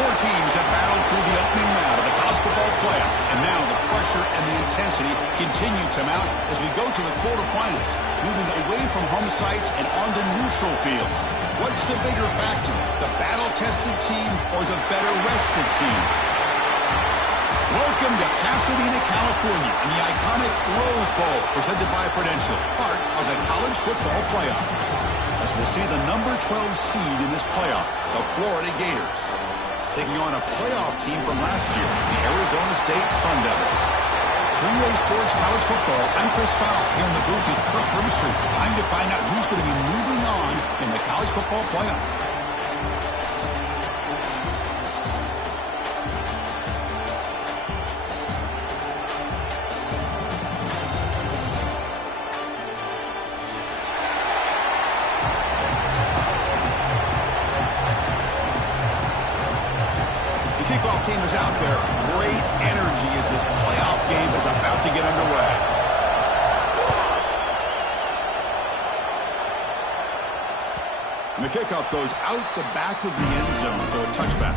Four teams have battled through the opening round of the college football playoff, and now the pressure and the intensity continue to mount as we go to the quarterfinals, moving away from home sites and onto neutral fields. What's the bigger factor, the battle-tested team or the better-rested team? Welcome to Pasadena, California, in the iconic Rose Bowl, presented by Prudential, part of the college football playoff. As we'll see the number 12 seed in this playoff, the Florida Gators, taking on a playoff team from last year, the Arizona State Sun Devils. 3A Sports College Football, I'm Chris Fowle, here in the booth with Kirk Herbstreit. Time to find out who's going to be moving on in the college football playoff. Kickoff team is out there. Great energy as this playoff game is about to get underway. And the kickoff goes out the back of the end zone, so a touchback.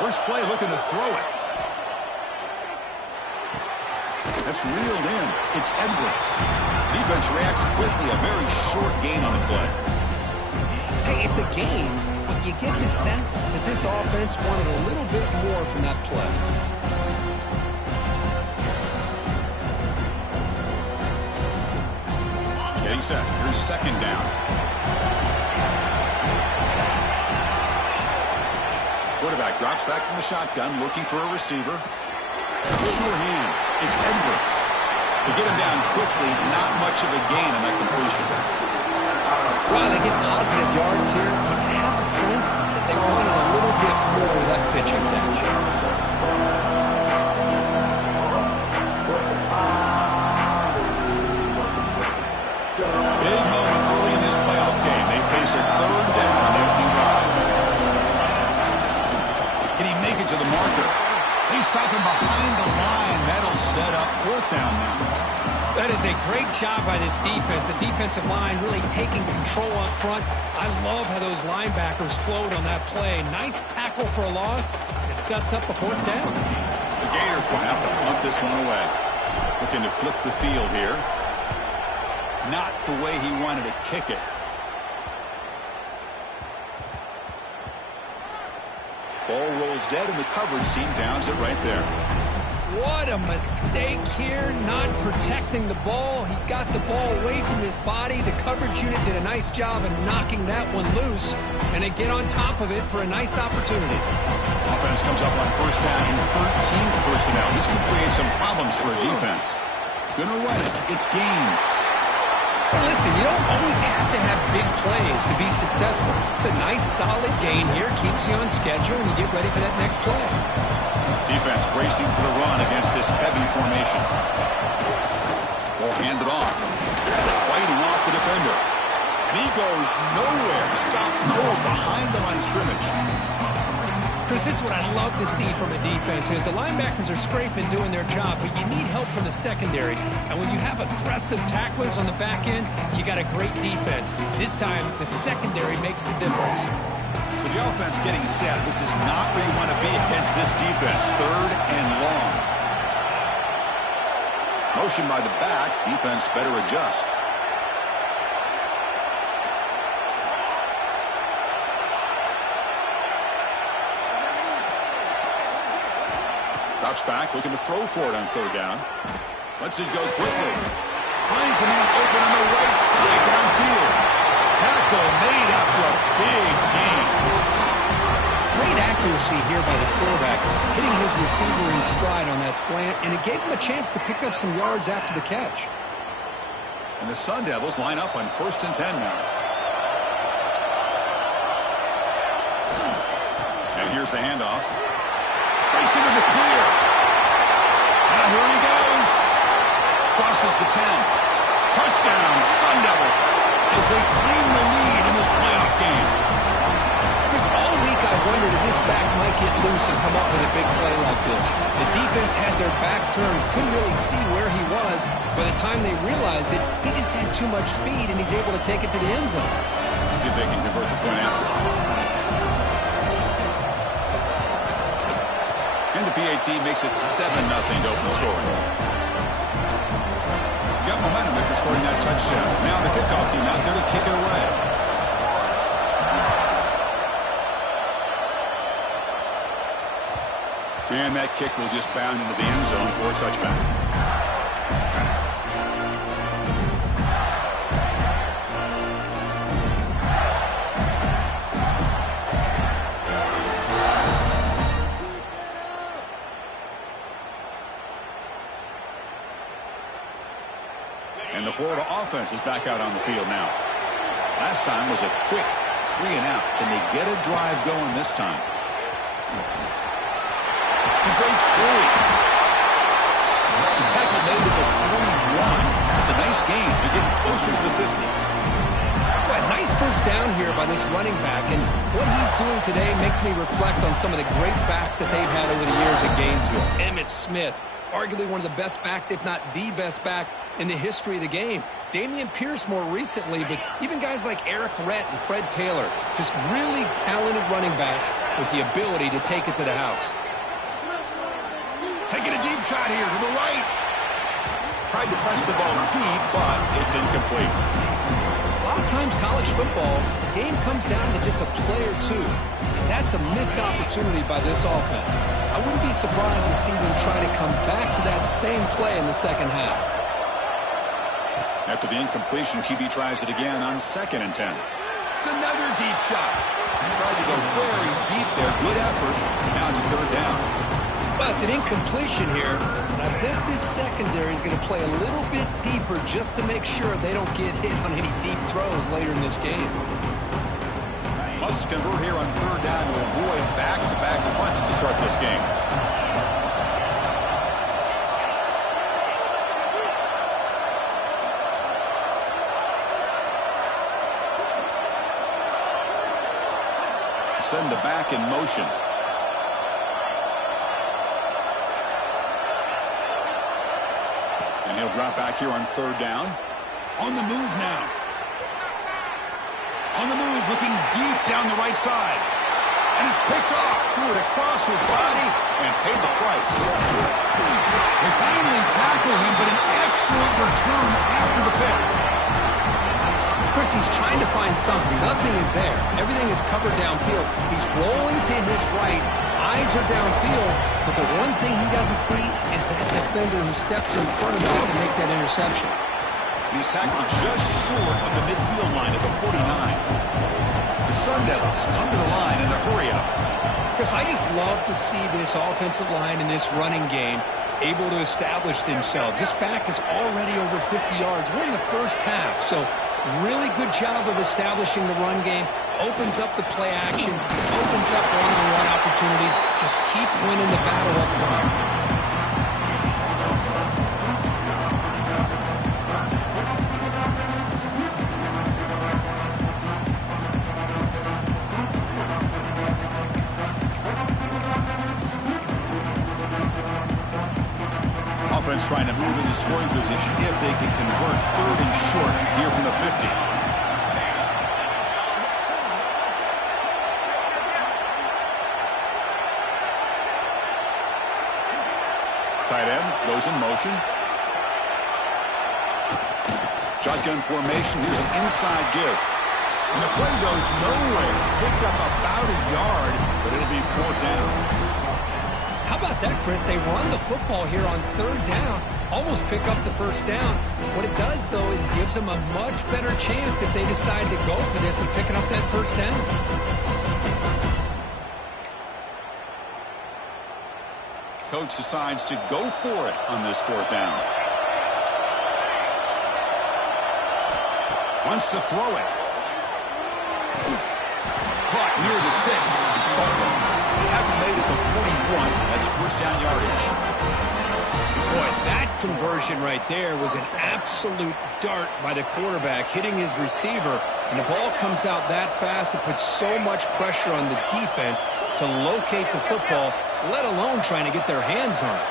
First play looking to throw it. That's reeled in. It's Edwards. Defense reacts quickly. A very short gain on the play. Hey, it's a game, but you get the sense that this offense wanted a little bit more from that play. Getting set. Here's second down. Quarterback drops back from the shotgun, looking for a receiver. Sure hands. It's Edwards. They get him down quickly. Not much of a gain on that completion. Well, they get positive yards here, but I have a sense that they wanted a little bit more of that pitch and catch. Big moment early in this playoff game. They face a third down on their opening drive. Can he make it to the marker? They stop him behind the line. That'll set up fourth down now. That is a great job by this defense. The defensive line really taking control up front. I love how those linebackers flowed on that play. Nice tackle for a loss. It sets up a fourth down. The Gators will have to punt this one away. Looking to flip the field here. Not the way he wanted to kick it. Ball rolls dead, and the coverage team downs it right there. What a mistake here, not protecting the ball. He got the ball away from his body. The coverage unit did a nice job of knocking that one loose, and they get on top of it for a nice opportunity. Offense comes up on first down and 13 personnel. This could create some problems for a defense. Gonna run it. It's Gaines. Hey, listen, you don't always have to have big plays to be successful. It's a nice, solid gain here. Keeps you on schedule, and you get ready for that next play. Defense bracing for the run against this heavy formation. Ball handed off. Fighting off the defender. And he goes nowhere. Stopped cold behind the line of scrimmage. Chris, this is what I love to see from a defense is the linebackers are scraping, doing their job, but you need help from the secondary. And when you have aggressive tacklers on the back end, you got a great defense. This time, the secondary makes the difference. So the offense getting set. This is not where you want to be against this defense. Third and long. Motion by the back. Defense better adjust. Drops back, looking to throw for it on third down. Lets it go quickly. Finds a man open on the right side downfield. Tackle made after a big gain. Great accuracy here by the quarterback, hitting his receiver in stride on that slant, and it gave him a chance to pick up some yards after the catch. And the Sun Devils line up on 1st and 10 now. And here's the handoff. Breaks into the clear. Now here he goes. Crosses the 10. Touchdown, Sun Devils, as they claim the lead in this playoff game. Because all week I wondered if this back might get loose and come up with a big play like this. The defense had their back turned, couldn't really see where he was. By the time they realized it, he just had too much speed, and he's able to take it to the end zone. See if they can convert the point after. And the PAT makes it 7-0 to open scoring. Got momentum after scoring that touchdown. Now the kickoff team out there to kick it away. And that kick will just bound into the end zone for a touchback. And the Florida offense is back out on the field now. Last time was a quick 3-and-out. Can they get a drive going this time? He breaks through. Tackle made at the 41. It's a nice game. They're getting closer to the 50. Well, nice first down here by this running back, and what he's doing today makes me reflect on some of the great backs that they've had over the years at Gainesville. Emmitt Smith, arguably one of the best backs, if not the best back in the history of the game. Damian Pierce more recently, but even guys like Eric Rhett and Fred Taylor, just really talented running backs with the ability to take it to the house. Taking a deep shot here to the right. Tried to press the ball deep, but it's incomplete. A lot of times college football, the game comes down to just a play or two. And that's a missed opportunity by this offense. I wouldn't be surprised to see them try to come back to that same play in the second half. After the incompletion, QB tries it again on 2nd and 10. It's another deep shot. He tried to go very deep there. Good effort. Now it's 3rd down. Well, it's an incompletion here, and I bet this secondary is going to play a little bit deeper just to make sure they don't get hit on any deep throws later in this game. Must convert here on 3rd down to avoid back-to-back punts to start this game. Send the back in motion. And he'll drop back here on 3rd down. On the move now. On the move, looking deep down the right side. And it's picked off. Threw it across his body and paid the price. They finally tackle him, but an excellent return after the pick. Chris, he's trying to find something. Nothing is there. Everything is covered downfield. He's rolling to his right. Eyes are downfield. But the one thing he doesn't see is that defender who steps in front of him to make that interception. He's tackled just short of the midfield line at the 49. The Sun Devils come to the line in the hurry-up. Chris, I just love to see this offensive line in this running game able to establish themselves. This back is already over 50 yards. We're in the first half, so really good job of establishing the run game. Opens up the play action, opens up one-on-one opportunities. Just keep winning the battle up front. Offense trying to move into scoring position if they can convert 3rd and short here from the 50. Tight end goes in motion. Shotgun formation. Here's an inside give. And the play goes nowhere. Picked up about a yard, but it'll be 4th down. How about that, Chris? They run the football here on 3rd down, almost pick up the first down. What it does, though, is gives them a much better chance if they decide to go for this and picking up that first down. Coach decides to go for it on this 4th down. Wants to throw it. Caught near the sticks. It's Butler. Tackle made at the 41. That's 1st down yardage. Boy, that conversion right there was an absolute dart by the quarterback, hitting his receiver, and the ball comes out that fast to put so much pressure on the defense to locate the football, let alone trying to get their hands on it.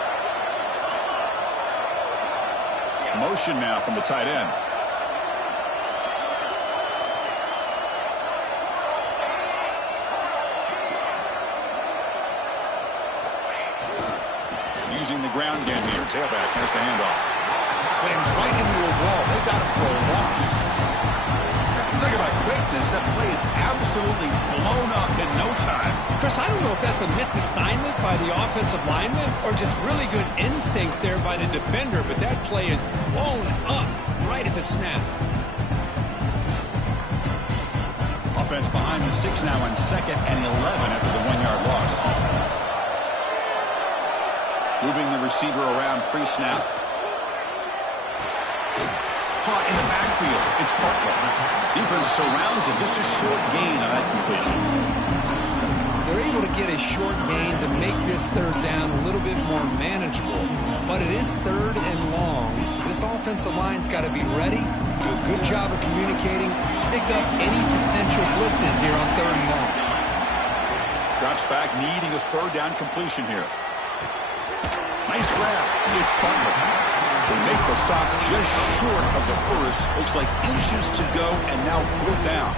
Motion now from the tight end. Using the ground game here. Tailback has the handoff. Slams right into a wall. They got him for a loss. Talking about quickness, that play is absolutely blown up in no time. Chris, I don't know if that's a misassignment by the offensive lineman or just really good instincts there by the defender, but that play is blown up right at the snap. Offense behind the 6 now on 2nd and 11 after the 1-yard loss. Moving the receiver around pre-snap. Caught in the backfield. It's Butler. Defense surrounds him. Just a short gain on that completion. They're able to get a short gain to make this third down a little bit more manageable. But it is 3rd and long. So this offensive line's got to be ready, do a good job of communicating, pick up any potential blitzes here on 3rd and long. Drops back, needing a 3rd down completion here. Nice grab. It's Butler. They make the stop just short of the first. Looks like inches to go, and now 4th down.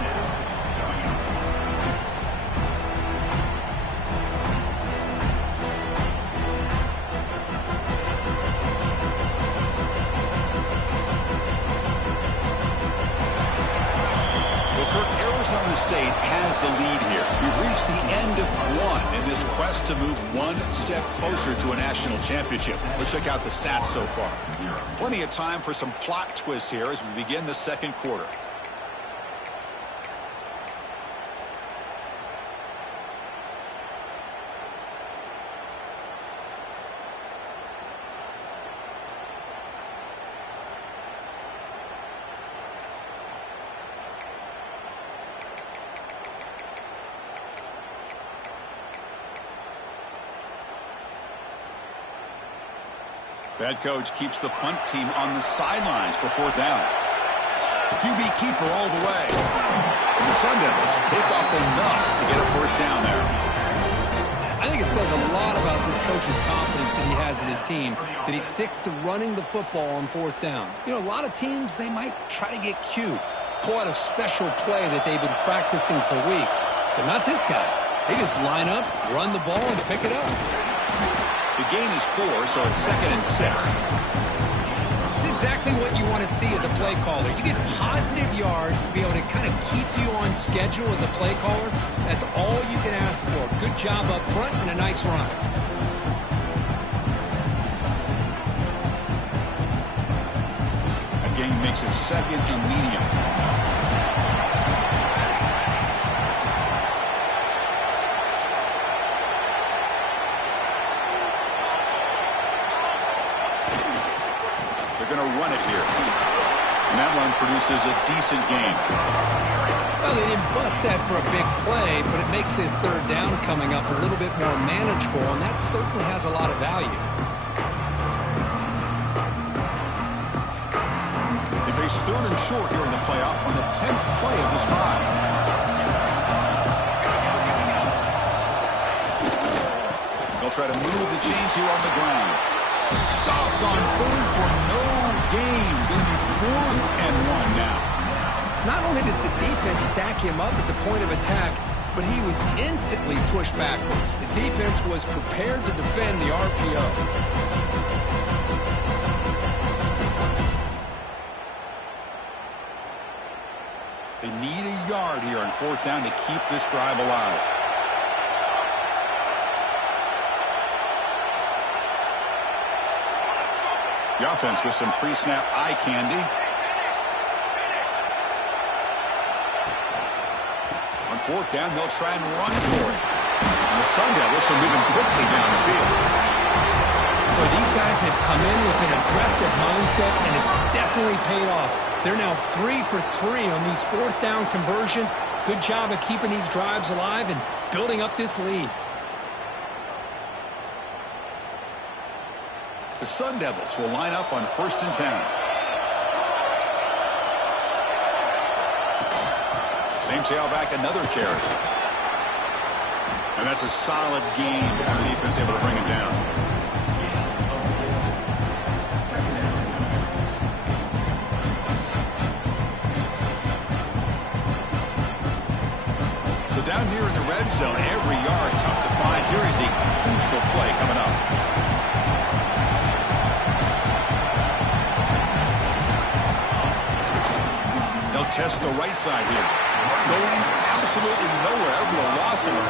Arizona State has the lead here. We've reached the end of one in this quest to move one step closer to a national championship. Let's check out the stats so far. Plenty of time for some plot twists here as we begin the 2nd quarter. Head coach keeps the punt team on the sidelines for 4th down. QB keeper all the way. And the Sun Devils pick up enough to get a 1st down there. I think it says a lot about this coach's confidence that he has in his team, that he sticks to running the football on 4th down. You know, a lot of teams, they might try to get cute, pull out a special play that they've been practicing for weeks. But not this guy. They just line up, run the ball, and pick it up. The gain is 4, so it's 2nd and 6. It's exactly what you want to see as a play caller. You get positive yards to be able to kind of keep you on schedule as a play caller. That's all you can ask for. Good job up front and a nice run. A gain makes it 2nd and medium. Going to run it here. And that one produces a decent gain. Well, they didn't bust that for a big play, but it makes this 3rd down coming up a little bit more manageable, and that certainly has a lot of value. They face 3rd and short here in the playoff on the 10th play of this drive. They'll try to move the chains here on the ground. Stopped on 3rd for no gain. Going to be 4th and 1 now. Not only does the defense stack him up at the point of attack, but he was instantly pushed backwards. The defense was prepared to defend the RPO. They need a yard here on 4th down to keep this drive alive. The offense with some pre-snap eye candy. On 4th down, they'll try and run for it. And the Sun Devils are moving quickly down the field. Boy, these guys have come in with an aggressive mindset, and it's definitely paid off. They're now 3 for 3 on these 4th down conversions. Good job of keeping these drives alive and building up this lead. The Sun Devils will line up on 1st and 10. Same tailback, another carry. And that's a solid gain before the defense able to bring him down. So down here in the red zone, every yard tough to find. Here is a crucial play coming up. They'll test the right side here. Going absolutely nowhere with a loss of it.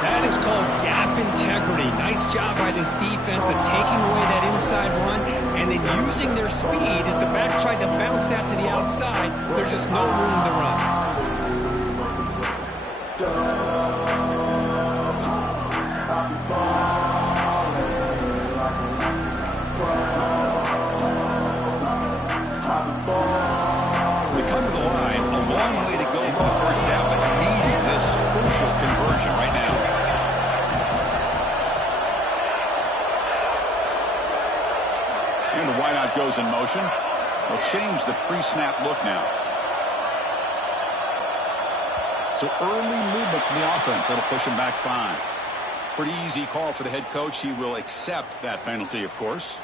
That is called gap integrity. Nice job by this defense of taking away that inside run and then using their speed as the back tried to bounce out to the outside. There's just no room to run. Conversion right now. And the wideout goes in motion. They'll change the pre-snap look now. So early movement from the offense. That'll push him back 5. Pretty easy call for the head coach. He will accept that penalty, of course.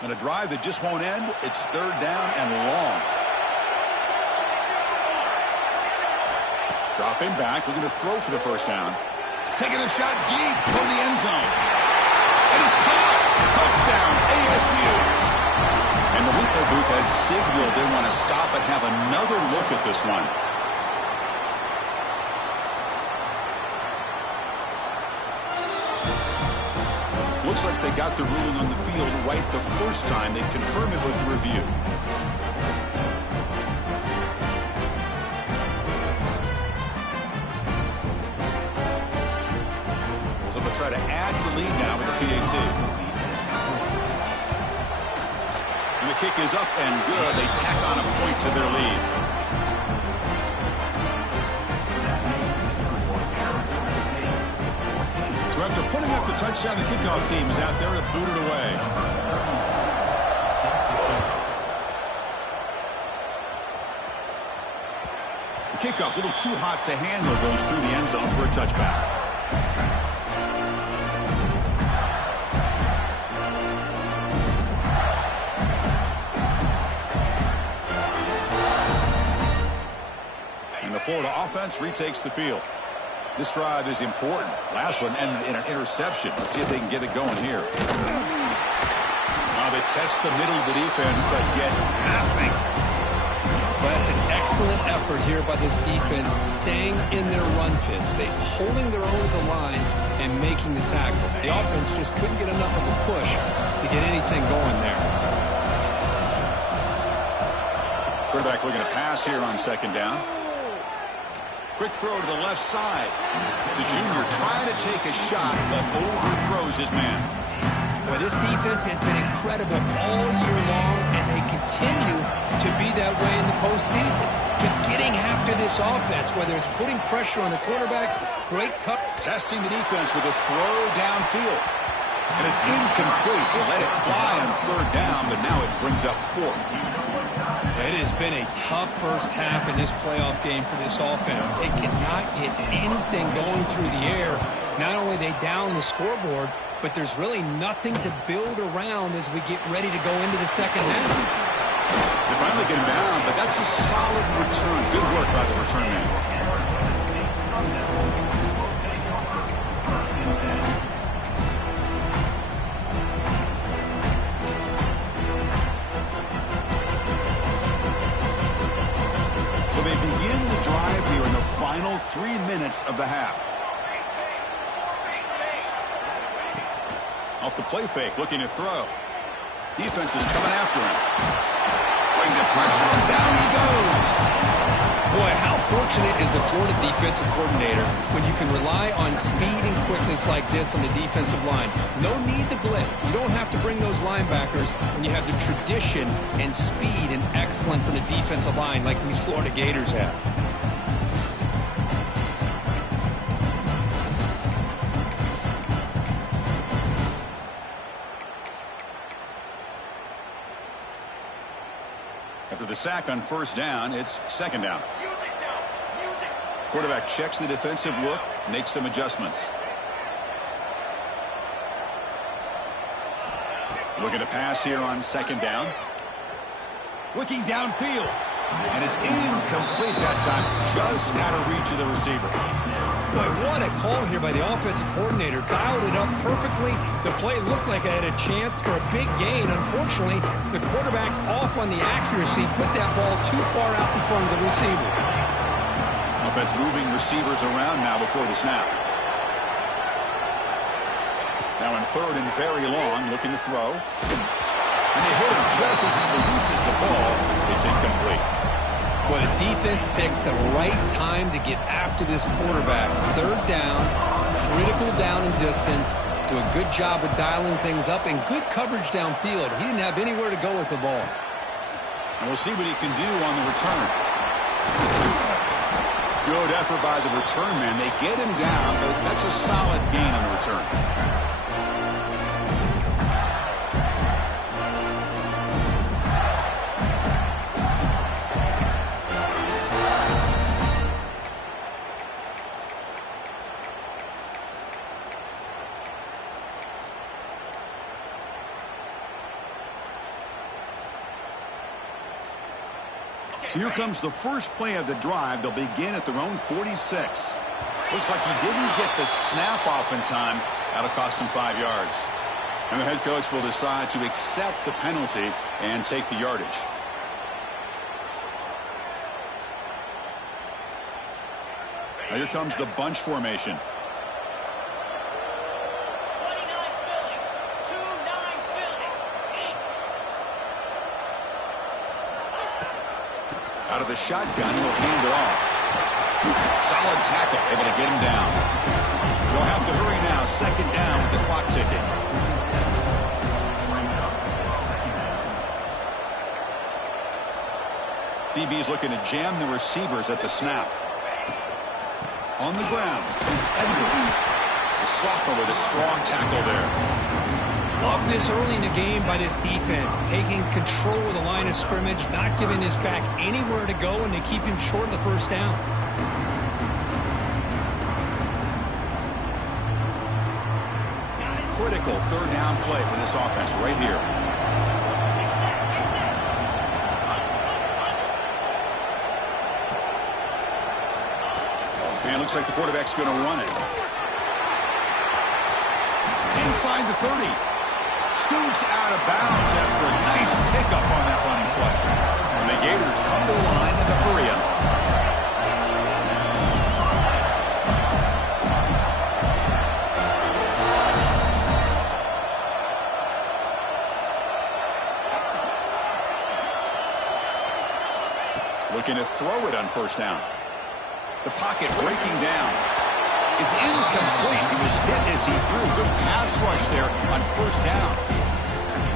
On a drive that just won't end, it's 3rd down and long. Dropping back, looking to throw for the 1st down. Taking a shot deep toward the end zone. And it's caught. Touchdown, ASU. And the replay booth has signaled they want to stop and have another look at this one. Looks like they got the ruling on the field right the first time. They confirm it with the review. So they'll try to add to the lead now with the PAT. And the kick is up and good. They tack on a point to their lead. So after putting up the touchdown, the kickoff team is out there to boot it away. The kickoff, a little too hot to handle, goes through the end zone for a touchback. And the Florida offense retakes the field. This drive is important. Last one ended in an interception. Let's see if they can get it going here. They test the middle of the defense, but get nothing. Well, that's an excellent effort here by this defense, staying in their run fits. They holding their own at the line and making the tackle. The offense just couldn't get enough of a push to get anything going there. Quarterback looking to pass here on 2nd down. Quick throw to the left side. The junior trying to take a shot, but overthrows his man. Well, this defense has been incredible all year long, and they continue to be that way in the postseason. Just getting after this offense, whether it's putting pressure on the quarterback, great cut. Testing the defense with a throw downfield. And it's incomplete. They let it fly on 3rd down, but now it brings up 4th. It has been a tough first half in this playoff game for this offense. They cannot get anything going through the air. Not only are they down the scoreboard, but there's really nothing to build around as we get ready to go into the 2nd half. They finally get him down, but that's a solid return. Good work by the return man. So they begin the drive here in the final 3 minutes of the half. Off the play fake, looking to throw. Defense is coming after him. Bring the pressure, and down he goes. Boy, how fortunate fortunate is the Florida defensive coordinator when you can rely on speed and quickness like this on the defensive line. No need to blitz. You don't have to bring those linebackers when you have the tradition and speed and excellence on the defensive line like these Florida Gators have. After the sack on first down, it's second down. Quarterback checks the defensive look, makes some adjustments. Looking to pass here on second down. Looking downfield. And it's incomplete that time, just out of reach of the receiver. Boy, what a call here by the offensive coordinator. Dialed it up perfectly. The play looked like it had a chance for a big gain. Unfortunately, the quarterback off on the accuracy, put that ball too far out in front of the receiver. Offense moving receivers around now before the snap. Now in third and very long, looking to throw. And they hit him just as he releases the ball. It's incomplete. Well, the defense picks the right time to get after this quarterback. Third down, critical down and distance. Do a good job of dialing things up and good coverage downfield. He didn't have anywhere to go with the ball. And we'll see what he can do on the return. Good effort by the return man. They get him down, but that's a solid gain on the return. So here comes the first play of the drive. They'll begin at their own 46. Looks like he didn't get the snap off in time. That'll cost him 5 yards. And the head coach will decide to accept the penalty and take the yardage. Now here comes the bunch formation. Out of the shotgun, he'll hand it off. Solid tackle, able to get him down. We'll have to hurry now. Second down with the clock ticking. DB's looking to jam the receivers at the snap. On the ground, it's Edwards. The sophomore with a strong tackle there. Love this early in the game by this defense, taking control of the line of scrimmage, not giving this back anywhere to go, and they keep him short of the first down. Critical third down play for this offense right here. And looks like the quarterback's going to run it. Inside the 30. Scoots out of bounds after a nice pickup on that running play. And the Gators come to the line in the hurry up. Looking to throw it on first down. The pocket breaking down. It's incomplete. He was hit as he threw. Good pass rush there on first down.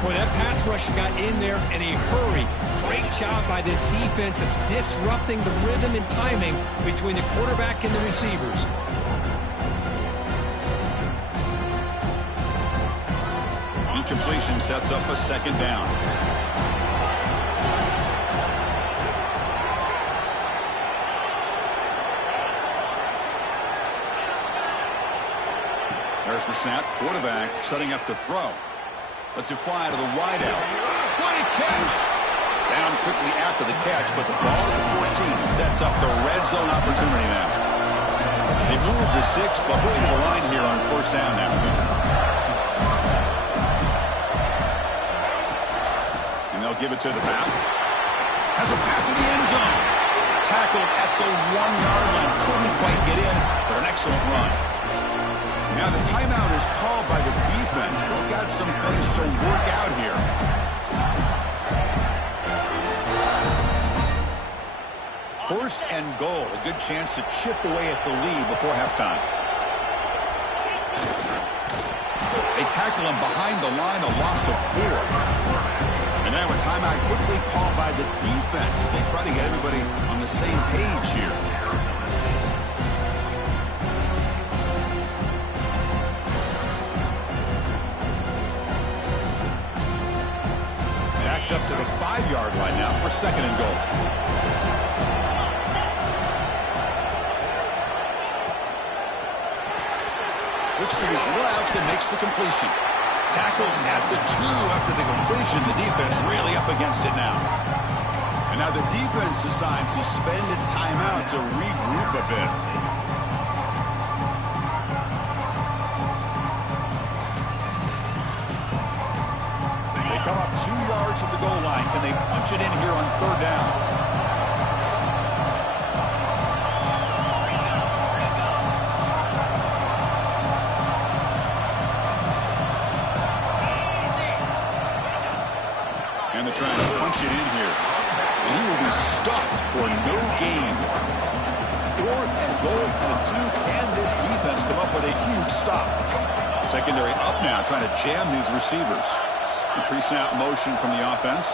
Boy, that pass rush got in there in a hurry. Great job by this defense of disrupting the rhythm and timing between the quarterback and the receivers. Incompletion sets up a second down. There's the snap. Quarterback setting up to throw. Lets it fly to the wideout. What a catch! Down quickly after the catch, but the ball at the 14 sets up the red zone opportunity now. They move the 6, but hurry to the line here on first down now. And they'll give it to the back. Has a path to the end zone. Tackled at the 1-yard line. Couldn't quite get in, but an excellent run. Now the timeout is called by the defense. They've got some things to work out here. First and goal. A good chance to chip away at the lead before halftime. They tackle him behind the line, a loss of 4. And now a timeout quickly called by the defense as they try to get everybody on the same page here. Backed up to the 5-yard line now for second and goal. Looks to his left and makes the completion. Tackled at the 2 after the completion. The defense really up against it now. And now the defense decides to spend a timeout to regroup a bit. They come up 2 yards at the goal line. Can they punch it in here on third down? And they're trying to punch it in here. And he will be stuffed for no gain. 4th and goal and 2. Can this defense come up with a huge stop? Secondary up now, trying to jam these receivers. The pre-snap motion from the offense.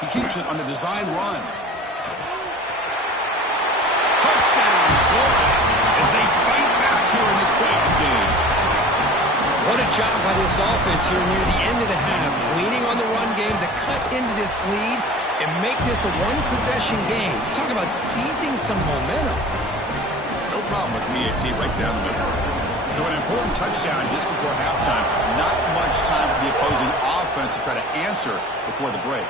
He keeps it on the design run. Touchdown, Florida, as they fight back here in this playoff game. What a job by this offense here near the end of the half, leaning on the run game to cut into this lead and make this a one-possession game. Talk about seizing some momentum. No problem with BAT right down the middle. So an important touchdown just before halftime. Not much time for the opposing offense to try to answer before the break.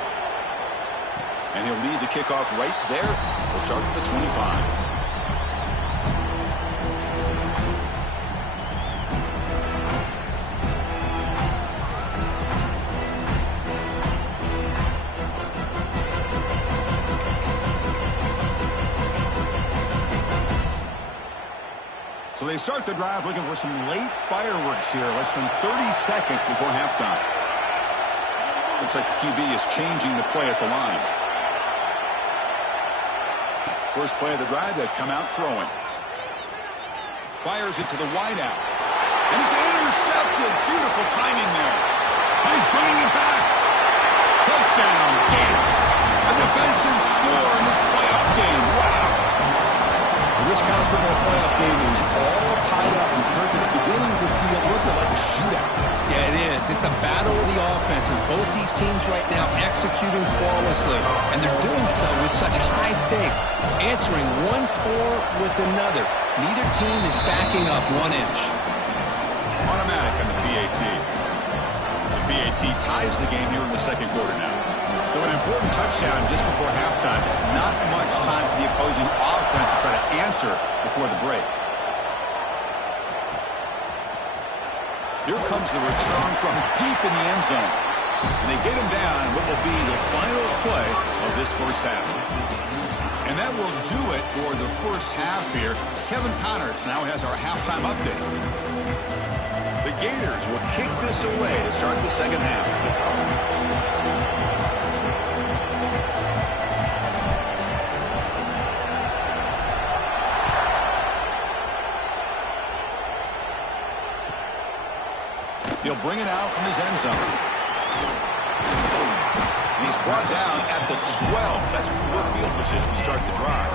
And he'll lead the kickoff right there. We'll start at the 25. So they start the drive looking for some late fireworks here, less than 30 seconds before halftime. Looks like the QB is changing the play at the line. First play of the drive, they come out throwing. Fires it to the wideout. And it's intercepted. Beautiful timing there. And he's bringing it back. Touchdown, Gators. A defensive score in this playoff game. Wow. This college football playoff game is all tied up, and Kirk, it's beginning to feel a little bit like a shootout. Yeah, it is. It's a battle of the offenses. Both these teams right now executing flawlessly, and they're doing so with such high stakes, answering one score with another. Neither team is backing up 1 inch. Automatic on the BAT. The BAT ties the game here in the second quarter now. So an important touchdown just before halftime. Not much time for the opposing offense to try to answer before the break. Here comes the return from deep in the end zone. And they get him down in what will be the final play of this first half. And that will do it for the first half here. Kevin Connerts now has our halftime update. The Gators will kick this away to start the second half. He'll bring it out from his end zone. And he's brought down at the 12. That's poor field position to start the drive.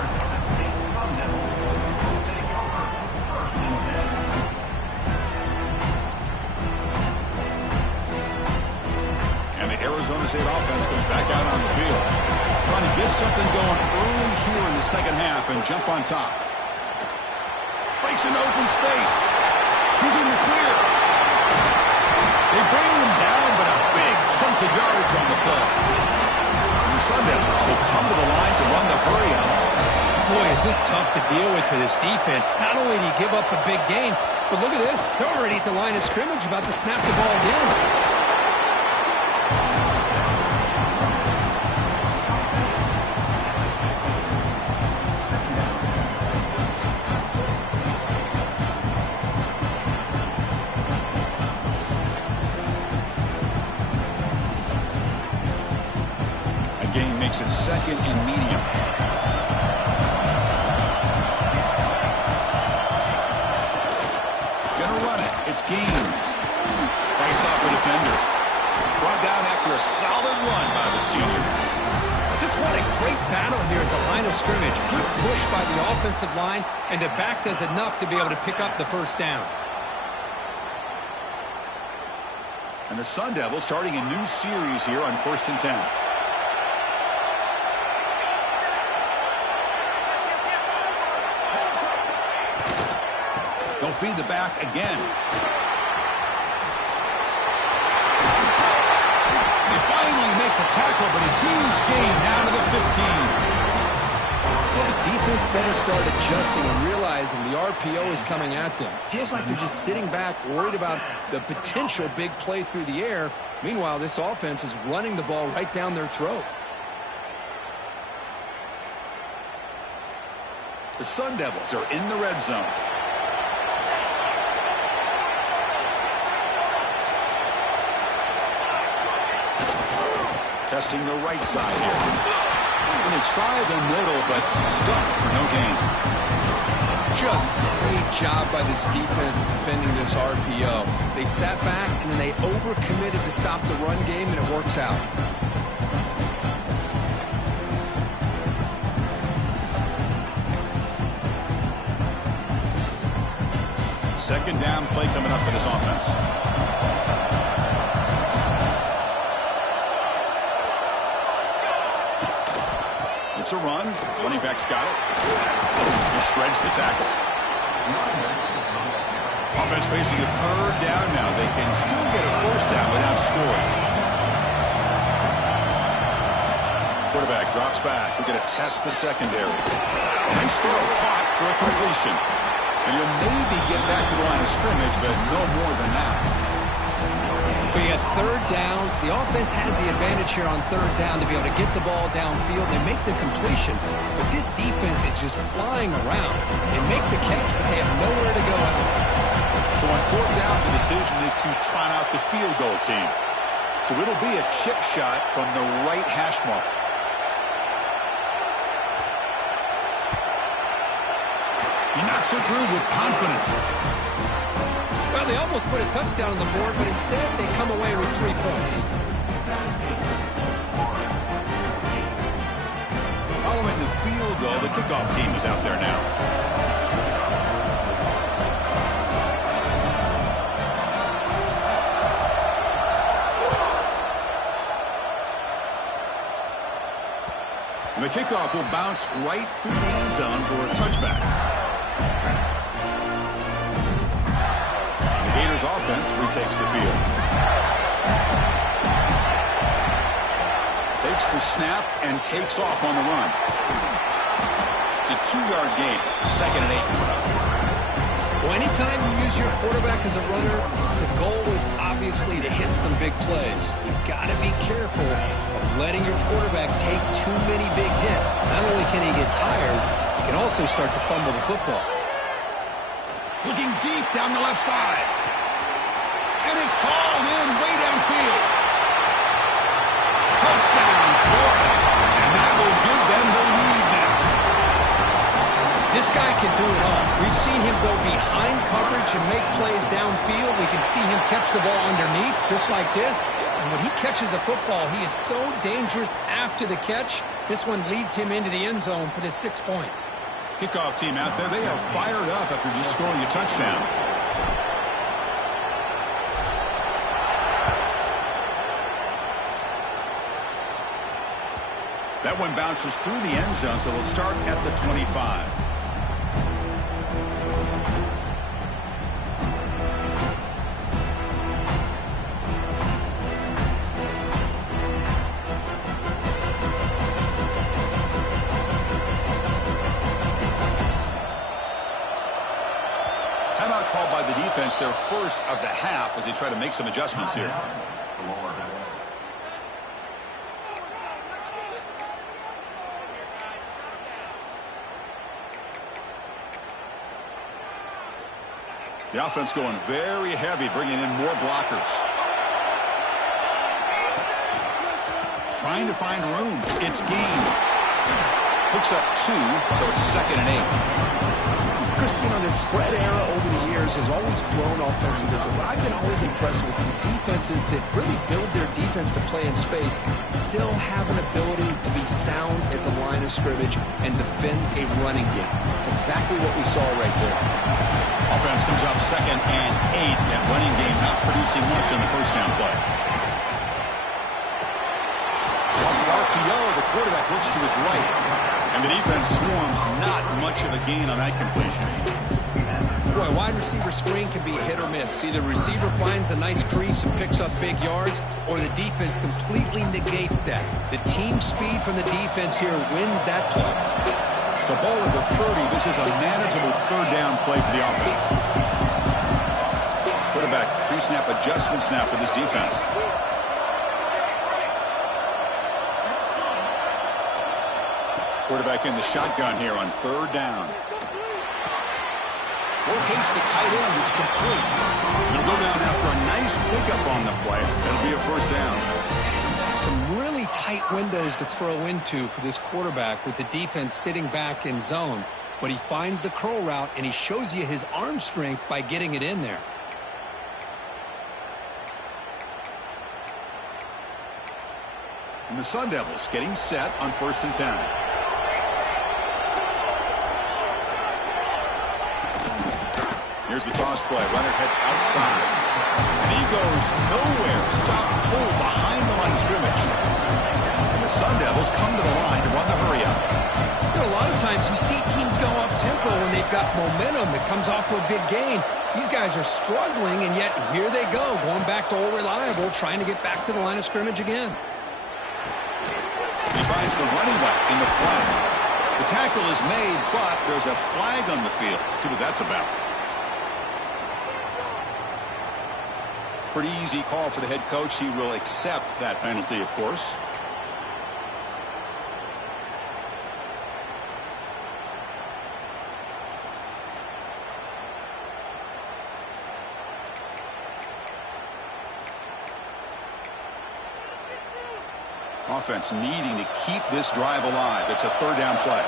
And the Arizona State offense goes back out on the field. Trying to get something going early here in the second half and jump on top. Breaks an open space. Who's in the clear? They bring him down, but a big chunk of yards on the play. And the Sundowns will come to the line to run the hurry out. Boy, is this tough to deal with for this defense. Not only do you give up a big gain, but look at this. They're already at the line of scrimmage about to snap the ball again. Makes it second and medium. Gonna run it. It's Gaines. Fights off the defender. Brought down after a solid run by the senior. Just what a great battle here at the line of scrimmage. Good push by the offensive line, and the back does enough to be able to pick up the first down. And the Sun Devils starting a new series here on 1st and 10. They'll feed the back again. They finally make the tackle, but a huge gain down to the 15. Well, the defense better start adjusting and realizing the RPO is coming at them. Feels like they're just sitting back, worried about the potential big play through the air. Meanwhile, this offense is running the ball right down their throat. The Sun Devils are in the red zone. Testing the right side here. And they try the middle, but stuck for no gain. Just great job by this defense defending this RPO. They sat back, and then they overcommitted to stop the run game, and it works out. Second down play coming up for this offense. It's a run. Running back's got it. He shreds the tackle. Offense facing a third down now. They can still get a first down without scoring. Quarterback drops back. We're going to test the secondary. Nice throw caught for a completion. And you'll maybe get back to the line of scrimmage, but no more than that. But you got third down. The offense has the advantage here on third down to be able to get the ball downfield. They make the completion, but this defense is just flying around. They make the catch, but they have nowhere to go after. So on fourth down, the decision is to trot out the field goal team. So it'll be a chip shot from the right hash mark. He knocks it through with confidence. Well, they almost put a touchdown on the board, but instead they come away with 3 points. Following the field goal, the kickoff team is out there now. And the kickoff will bounce right through the end zone for a touchback. Gators offense retakes the field. Takes the snap and takes off on the run. It's a 2-yard gain. 2nd and 8 coming up. Well, anytime you use your quarterback as a runner, the goal is obviously to hit some big plays. You've got to be careful of letting your quarterback take too many big hits. Not only can he get tired, he can also start to fumble the football. Looking deep down the left side. And it's hauled in way downfield. Touchdown, Florida. And that will give them the lead now. This guy can do it all. We've seen him go behind coverage and make plays downfield. We can see him catch the ball underneath, just like this. And when he catches a football, he is so dangerous after the catch. This one leads him into the end zone for the 6 points. Kickoff team out there, they are fired up after just scoring a touchdown. That one bounces through the end zone, so they'll start at the 25. Timeout called by the defense, their first of the half, as they try to make some adjustments here. The offense going very heavy, bringing in more blockers. trying to find room. It's gains. Picks up 2, so it's 2nd and 8. Chris, this spread era over the years has always grown offensively, but what I've been always impressed with the defenses that really build their defense to play in space still have an ability to be sound at the line of scrimmage and defend a running game. It's exactly what we saw right there. Offense comes up 2nd and 8. That running game not producing much on the first down play. Off the RPO, the quarterback looks to his right. And the defense swarms, not much of a gain on that completion. Boy, a wide receiver screen can be hit or miss. Either receiver finds a nice crease and picks up big yards, or the defense completely negates that. The team speed from the defense here wins that play. So ball at the 30. This is a manageable 3rd down play for the offense. Quarterback pre-snap adjustments now for this defense. Quarterback in the shotgun here on 3rd down. Locates the tight end. It's complete. They'll go down after a nice pickup on the play. That'll be a 1st down. Some really tight windows to throw into for this quarterback with the defense sitting back in zone. But he finds the curl route, and he shows you his arm strength by getting it in there. And the Sun Devils getting set on 1st and 10. Here's the toss play. Runner heads outside. And he goes nowhere. Stop pulled behind the line of scrimmage. And the Sun Devils come to the line to run the hurry up. A lot of times you see teams go up-tempo when they've got momentum. It comes off to a big gain. These guys are struggling, and yet here they go, going back to old reliable, trying to get back to the line of scrimmage again. He finds the running back in the flat. The tackle is made, but there's a flag on the field. Let's see what that's about. Pretty easy call for the head coach. He will accept that penalty, of course. Offense needing to keep this drive alive. It's a 3rd down play.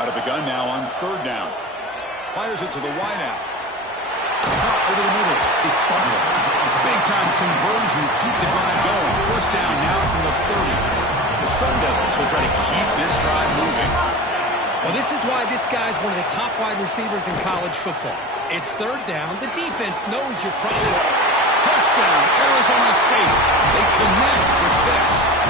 Out of the gun now on 3rd down. Fires it to the wideout. Over the middle. It's Butler. Big-time conversion to keep the drive going. 1st down now from the 30. The Sun Devils will try to keep this drive moving. Well, this is why this guy's one of the top wide receivers in college football. It's 3rd down. The defense knows you're probably... Touchdown, Arizona State. They connect for 6.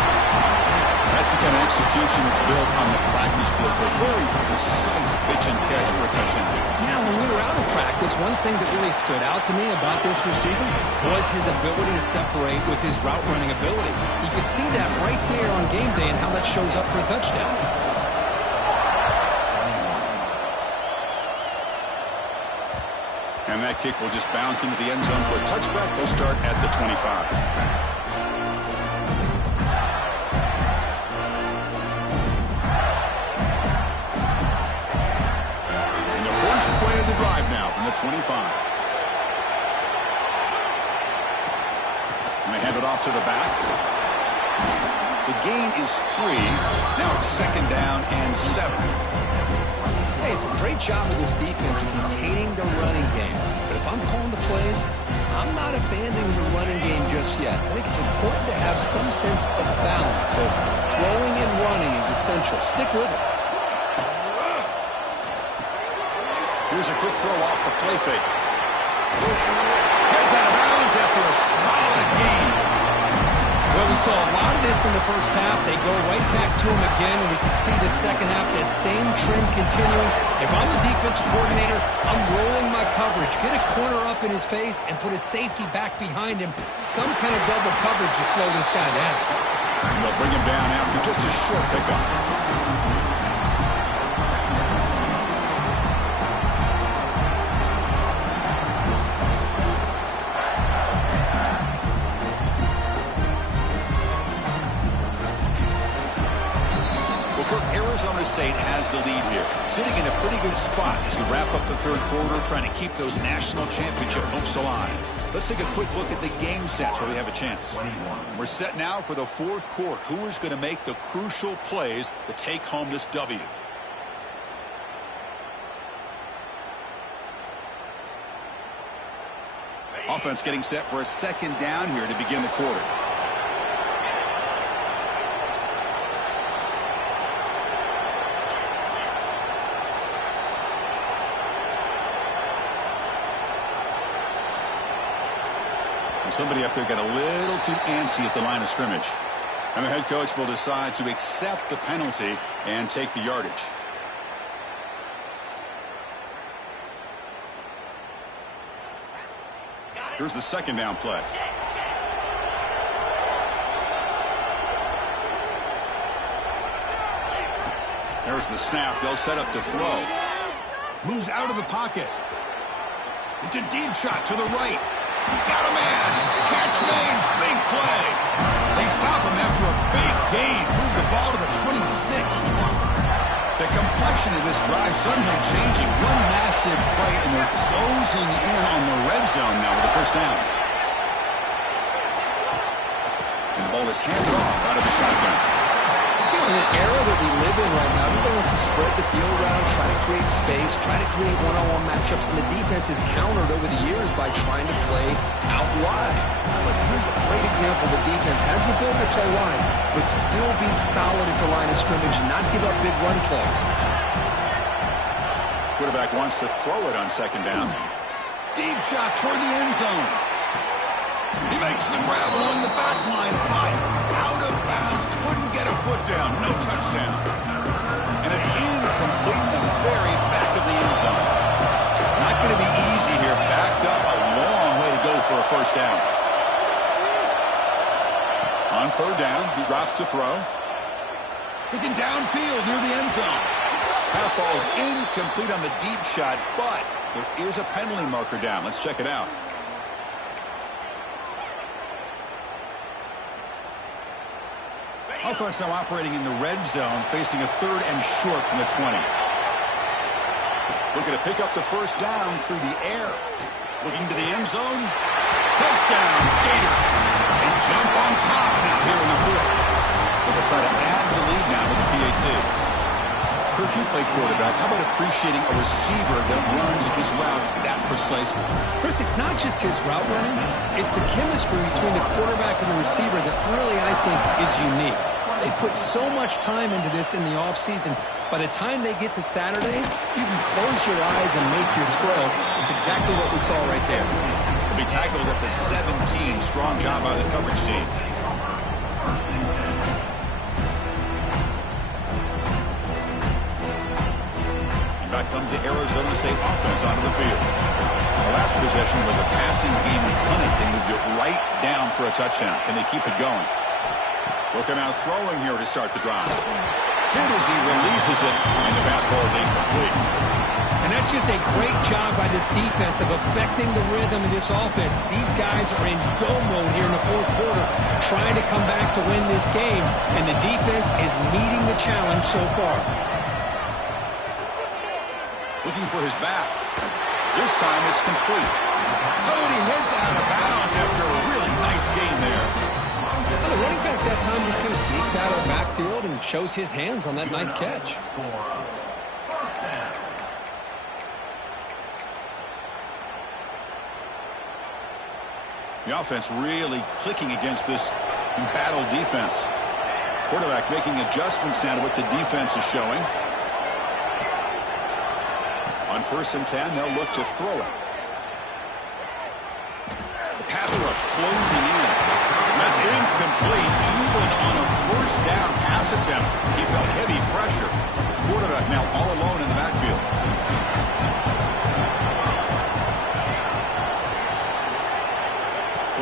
That's the kind of execution that's built on the practice field. A very precise pitch and catch for a touchdown. Yeah, when we were out of practice, one thing that really stood out to me about this receiver was his ability to separate with his route running ability. You could see that right there on game day and how that shows up for a touchdown. And that kick will just bounce into the end zone for a touchback. They'll start at the 25. And the first play of the drive now from the 25. And they hand it off to the back. The gain is 3. Now it's 2nd down and 7. Hey, it's a great job of this defense containing the running game. But if I'm calling the plays, I'm not abandoning the running game just yet. I think it's important to have some sense of balance. So throwing and running is essential. Stick with it. Here's a quick throw off the play fake. Gets out of bounds after a solid gain. Well, we saw a lot of this in the first half. They go right back to him again, and we can see the second half, that same trend continuing. If I'm the defensive coordinator, I'm rolling my coverage. Get a corner up in his face and put a safety back behind him. Some kind of double coverage to slow this guy down. And they'll bring him down after just a short pickup. Arizona State has the lead here. sitting in a pretty good spot as we wrap up the third quarter, trying to keep those national championship hopes alive. Let's take a quick look at the game sets where we have a chance. We're set now for the fourth quarter. Who is going to make the crucial plays to take home this W? Offense getting set for a second down here to begin the quarter. Somebody up there got a little too antsy at the line of scrimmage. And the head coach will decide to accept the penalty and take the yardage. Here's the second down play. There's the snap. They'll set up to throw. Moves out of the pocket. It's a deep shot to the right. Got a man. Catch made. Big play. They stop him after a big gain. Move the ball to the 26. The complexion of this drive suddenly changing. One massive play, and they're closing in on the red zone now with the first down. And the ball is handed off out of the shotgun. In an era that we live in right now, everybody wants to spread the field around, try to create space, try to create one-on-one matchups, and the defense is countered over the years by trying to play out wide. But here's a great example. The defense has the ability to play wide, but still be solid at the line of scrimmage and not give up big run plays. Quarterback wants to throw it on second down. Deep shot toward the end zone. He makes the grab along the back line, but out of bounds. Couldn't get a foot down. No touchdown. And it's incomplete in the very back of the end zone. Not going to be easy here. Backed up a long way to go for a first down. On third down, he drops to throw. Looking downfield near the end zone. Pass ball is incomplete on the deep shot, but there is a penalty marker down. Let's check it out. Offense now operating in the red zone, facing a third and short from the 20. Looking to pick up the first down through the air. Looking to the end zone. Touchdown, Gators. And jump on top now here in the fourth. They'll try to add the lead now with the PAT. Coach, you play quarterback. How about appreciating a receiver that runs his routes that precisely? First, it's not just his route running. It's the chemistry between the quarterback and the receiver that really, I think, is unique. They put so much time into this in the offseason. By the time they get to Saturdays, you can close your eyes and make your throw. It's exactly what we saw right there. He'll be tackled at the 17. Strong job by the coverage team. And back comes the Arizona State offense onto the field. The last possession was a passing game in Hunting. They moved it right down for a touchdown. Can they keep it going? Looking out throwing here to start the drive. Hit as he releases it, and the pass ball is incomplete. And that's just a great job by this defense of affecting the rhythm of this offense. These guys are in go mode here in the fourth quarter, trying to come back to win this game, and the defense is meeting the challenge so far. Looking for his back. This time it's complete. Oh, and he heads out of bounds after a really nice gain there. Well, the running back that time just kind of sneaks out of the backfield and shows his hands on that nice catch. The offense really clicking against this embattled defense. Quarterback making adjustments now to what the defense is showing. On 1st and 10, they'll look to throw it. The pass rush closing in. That's incomplete. Even on a first down pass attempt, he felt heavy pressure. Quarterback now all alone in the backfield.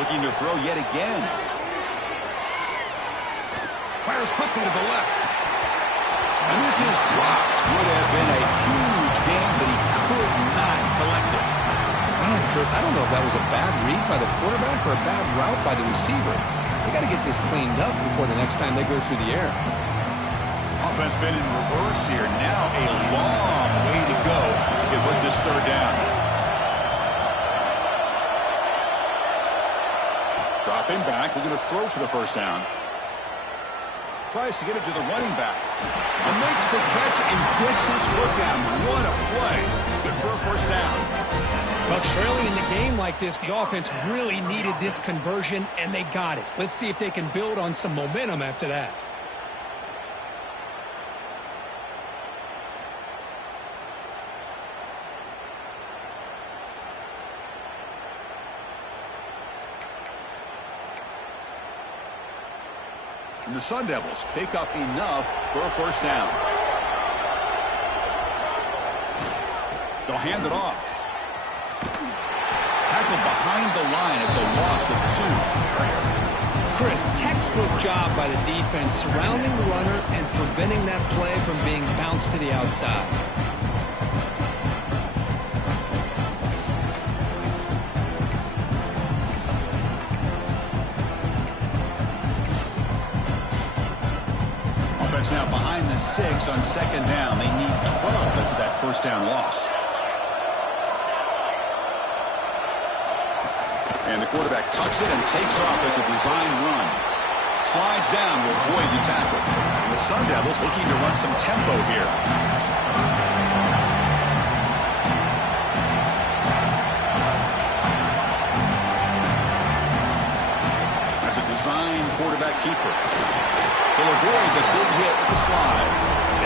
Looking to throw yet again. Fires quickly to the left. And this is dropped. Would have been a huge gain, but he could not collect it. Man, Chris, I don't know if that was a bad read by the quarterback or a bad route by the receiver. They got to get this cleaned up before the next time they go through the air. Offense been in reverse here. Now a long way to go to convert this third down. Dropping back. We're going to throw for the first down. Tries to get it to the running back. And makes the catch and gets his foot down. What a play. Good for a first down. Well, trailing in the game like this, the offense really needed this conversion, and they got it. Let's see if they can build on some momentum after that. And the Sun Devils pick up enough for a first down. They'll hand it off. Tackled behind the line. It's a loss of 2. Chris, textbook job by the defense surrounding the runner and preventing that play from being bounced to the outside. Offense now behind the 6 on second down. They need 12 after that first down loss. And the quarterback tucks it and takes off as a design run. Slides down to avoid the tackle. And the Sun Devils looking to run some tempo here. As a design quarterback keeper. He'll avoid the big hit with the slide.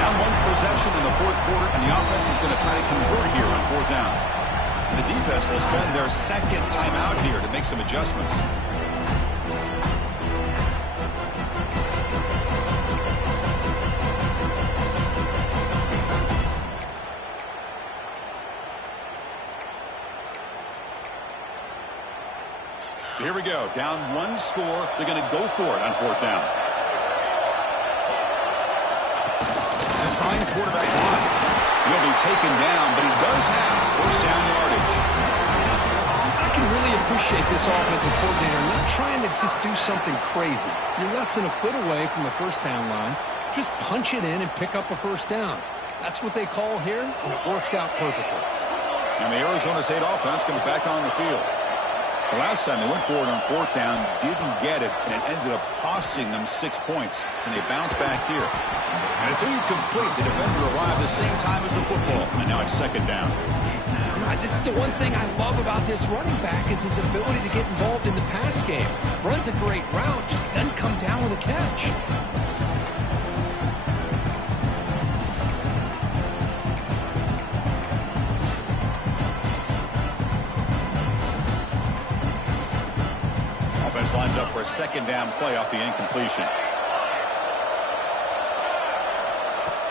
Down 1 possession in the fourth quarter, and the offense is going to try to convert here on fourth down. The defense will spend their second timeout here to make some adjustments. So here we go. Down 1 score. They're going to go for it on fourth down. Assigned quarterback line. He'll be taken down, but he does have first down yardage. I can really appreciate this offensive coordinator not trying to just do something crazy. You're less than a foot away from the first down line. Just punch it in and pick up a first down. That's what they call here, and it works out perfectly. And the Arizona State offense comes back on the field. The last time they went for it on fourth down, didn't get it, and it ended up costing them 6 points. And they bounce back here. And it's incomplete. The defender arrived the same time as the football, and now it's second down. This is the one thing I love about this running back is his ability to get involved in the pass game. Runs a great route, just doesn't come down with a catch. Offense lines up for a second down play off the incompletion.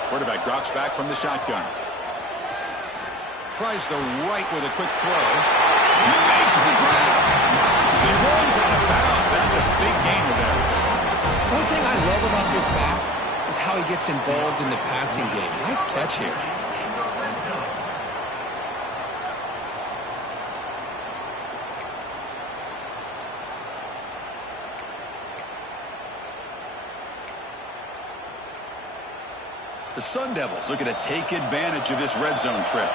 Quarterback drops back from the shotgun. Tries the right with a quick throw. He makes the grab. He runs out of bounds. That's a big gainer there. One thing I love about this back is how he gets involved in the passing game. Nice catch here. The Sun Devils looking to take advantage of this red zone trip.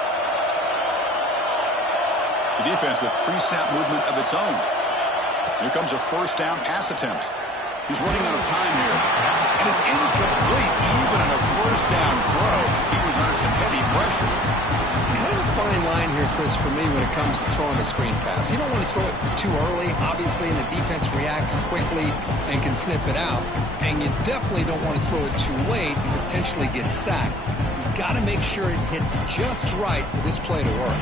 The defense with pre-snap movement of its own. Here comes a first down pass attempt. He's running out of time here. And it's incomplete even on a first down throw. He was under some heavy pressure. Kind of a fine line here, Chris, for me when it comes to throwing a screen pass. You don't want to throw it too early, obviously, and the defense reacts quickly and can snip it out. And you definitely don't want to throw it too late and potentially get sacked. You've got to make sure it hits just right for this play to work.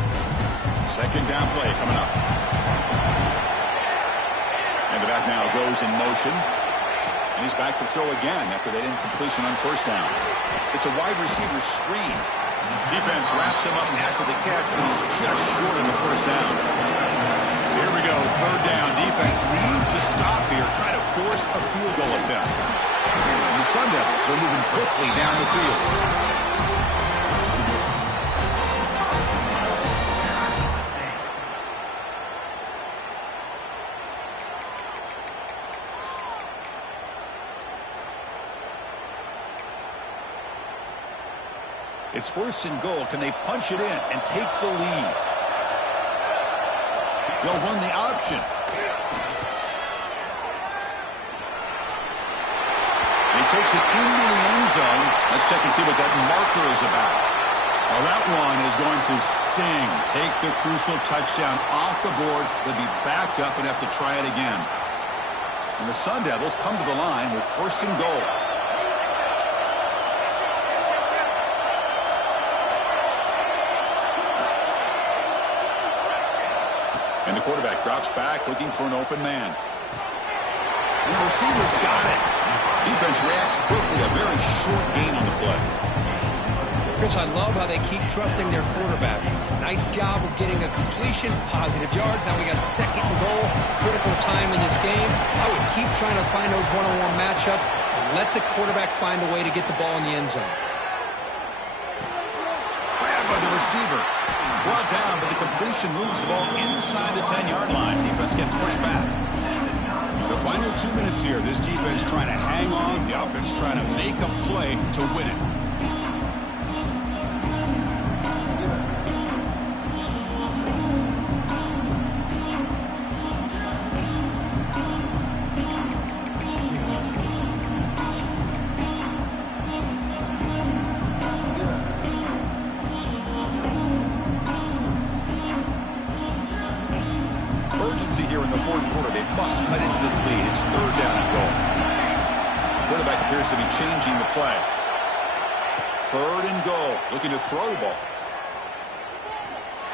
Second down play coming up. And the back now goes in motion. And he's back to throw again after that incompletion on first down. It's a wide receiver screen. Defense wraps him up after the catch, but he's just short of the first down. So here we go, third down. Defense needs a stop here, try to force a field goal attempt. And the Sun Devils are moving quickly down the field. It's first and goal. Can they punch it in and take the lead? They'll run the option. He takes it into the end zone. Let's check and see what that marker is about. Well, that one is going to sting. Take the crucial touchdown off the board. They'll be backed up and have to try it again. And the Sun Devils come to the line with first and goal. And the quarterback drops back looking for an open man. And the receiver's got it. Defense reacts quickly. A very short gain on the play. Chris, I love how they keep trusting their quarterback. Nice job of getting a completion, positive yards. Now we got second and goal, critical time in this game. I would keep trying to find those one-on-one matchups and let the quarterback find a way to get the ball in the end zone. Grabbed by the receiver. Brought down, but the completion moves the ball inside the 10-yard line. Defense getting pushed back. The final 2 minutes here. This defense trying to hang on. The offense trying to make a play to win it. Here in the fourth quarter, they must cut into this lead. It's third down and goal. Quarterback appears to be changing the play. Third and goal, looking to throw the ball.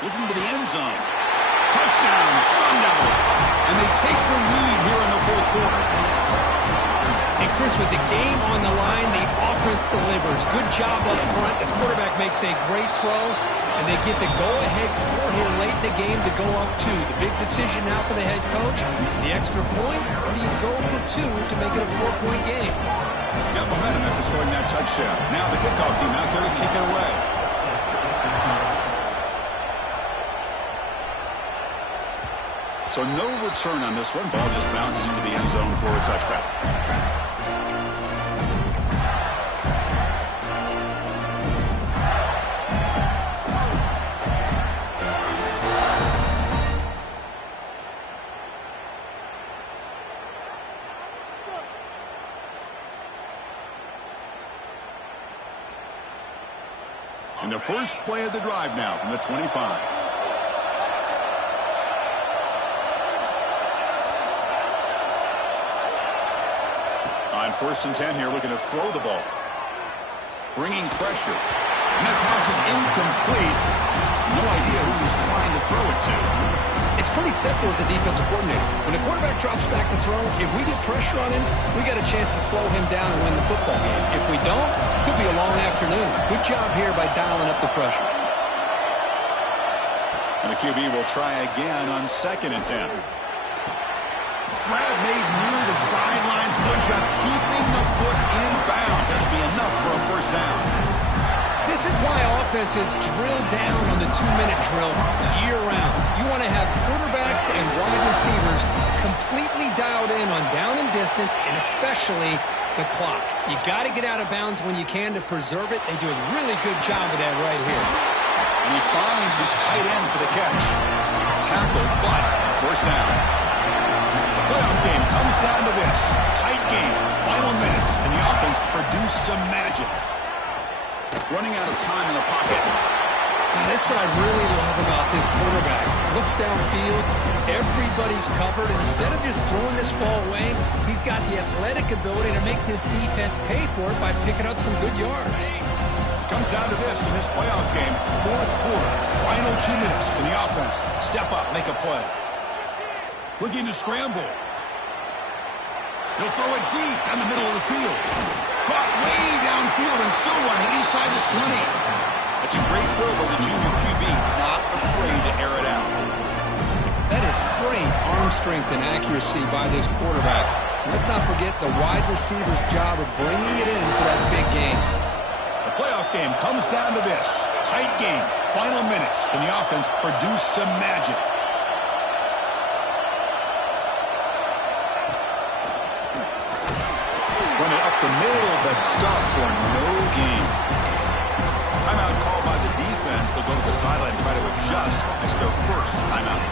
Looking to the end zone. Touchdown, Sun Devils. And they take the lead here in the fourth quarter. And Chris, with the game on the line, the offense delivers. Good job up front. The quarterback makes a great throw. And they get the go-ahead score here late in the game to go up 2. The big decision now for the head coach, the extra point, or do you go for 2 to make it a 4-point game? Got momentum after scoring that touchdown. Now the kickoff team out there to kick it away. So no return on this one. Ball just bounces into the end zone for a touchback. And the first play of the drive now from the 25. On first and 10 here, looking to throw the ball. Bringing pressure. And that pass is incomplete. No idea who he's trying to throw it to. It's pretty simple as a defensive coordinator. When the quarterback drops back to throw, if we get pressure on him, we got a chance to slow him down and win the football game. If we don't, it could be a long afternoon. Good job here by dialing up the pressure. And the QB will try again on second and 10. Grab made near the sidelines. Good job keeping the foot in bounds. That'll be enough for a first down. This is why offenses drill down on the 2-minute drill year-round. You want to have quarterbacks and wide receivers completely dialed in on down and distance, and especially the clock. You got to get out of bounds when you can to preserve it. They do a really good job of that right here. And he finds his tight end for the catch. Tackle, but first down. Playoff game comes down to this. Tight game, final minutes, and the offense produced some magic. Running out of time in the pocket. That's what I really love about this quarterback. Looks downfield, everybody's covered. Instead of just throwing this ball away, he's got the athletic ability to make this defense pay for it by picking up some good yards. Comes down to this in this playoff game. Fourth quarter, final 2 minutes. Can the offense step up, make a play? Looking to scramble. He'll throw it deep in the middle of the field. Caught way downfield and still running inside the 20. That's a great throw by the junior QB. Not afraid to air it out. That is great arm strength and accuracy by this quarterback. Let's not forget the wide receiver's job of bringing it in for that big game. The playoff game comes down to this. Tight game, final minutes. Can the offense produce some magic? Run it up the middle, but stop for no gain. Timeout sideline and try to adjust as their first timeout.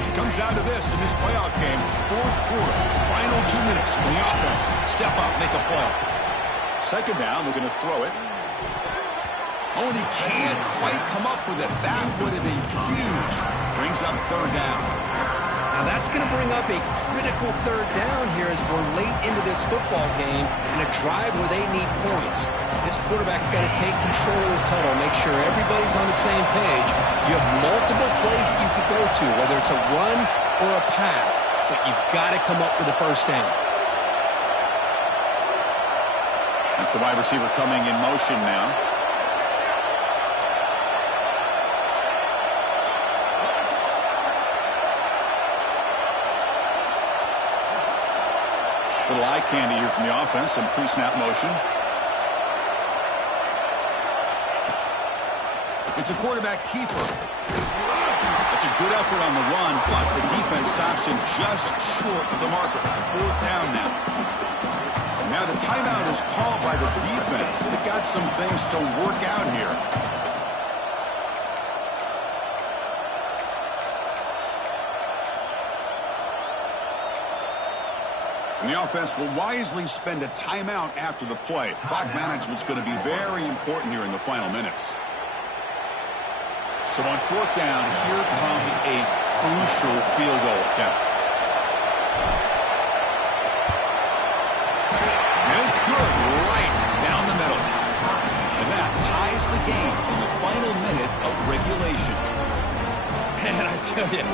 It comes down to this in this playoff game. Fourth quarter, final 2 minutes for the offense. Step up, make a play. Second down, we're going to throw it. Oh, and he can't quite come up with it. That would have been huge. Brings up third down. Now that's going to bring up a critical third down here as we're late into this football game and a drive where they need points. This quarterback's got to take control of this huddle, make sure everybody's on the same page. You have multiple plays that you could go to, whether it's a run or a pass, but you've got to come up with a first down. That's the wide receiver coming in motion now. Little eye candy here from the offense. Some pre-snap motion. It's a quarterback keeper. That's a good effort on the run, but the defense stops him just short of the marker. Fourth down now. And now the timeout is called by the defense. They've got some things to work out here. And the offense will wisely spend a timeout after the play. Clock management's going to be very important here in the final minutes. So on fourth down, here comes a crucial field goal attempt. And it's good, right down the middle. And that ties the game in the final minute of regulation. Man, I tell you,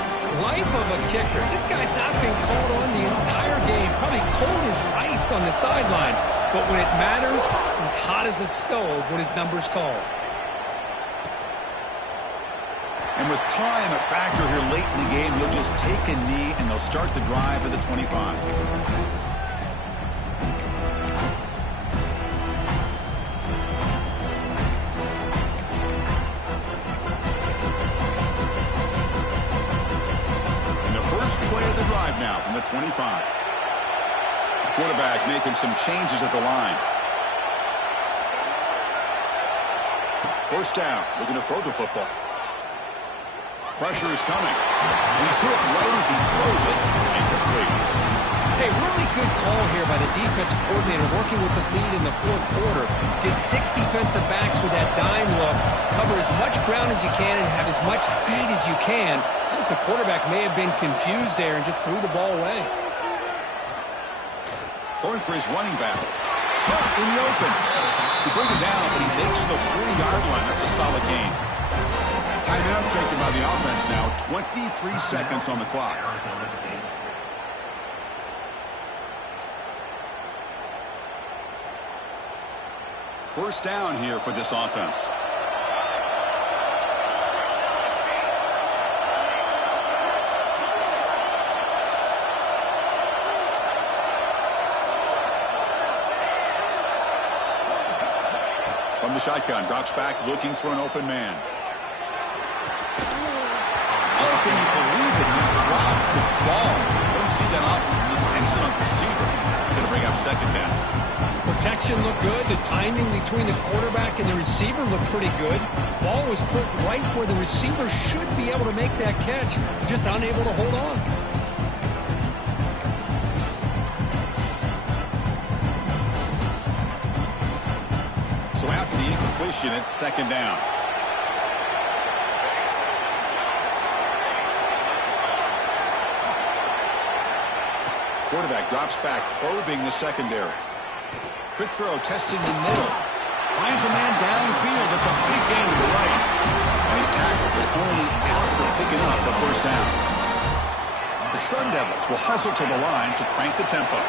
life of a kicker. This guy's not been called on the entire game. Probably cold as ice on the sideline. But when it matters, he's hot as a stove when his number's called. And with time a factor here late in the game, he'll just take a knee and they'll start the drive at the 25. Play of the drive now from the 25. The quarterback making some changes at the line. First down. Looking to throw the football. Pressure is coming. And he's hit right as he throws it. Incomplete. Hey, really good call here by the defensive coordinator working with the lead in the fourth quarter. Get 6 defensive backs with that dime look. Cover as much ground as you can and have as much speed as you can. I think the quarterback may have been confused there and just threw the ball away. Throwing for his running back. Hook in the open. He brings it down, but he makes the 40-yard line. That's a solid gain. Timeout taken by the offense now. 23 seconds on the clock. First down here for this offense. From the shotgun, drops back, looking for an open man. Oh, can you believe it? He dropped the ball. Don't see that often from this excellent receiver. He's going to bring up second down. Protection looked good. The timing between the quarterback and the receiver looked pretty good. Ball was put right where the receiver should be able to make that catch, just unable to hold on. So after the incompletion, it's second down. Quarterback drops back, probing the secondary. Quick throw, testing the middle. Finds a man downfield. It's a big gain to the right. And he's tackled, but only after picking up the first down. The Sun Devils will hustle to the line to crank the tempo.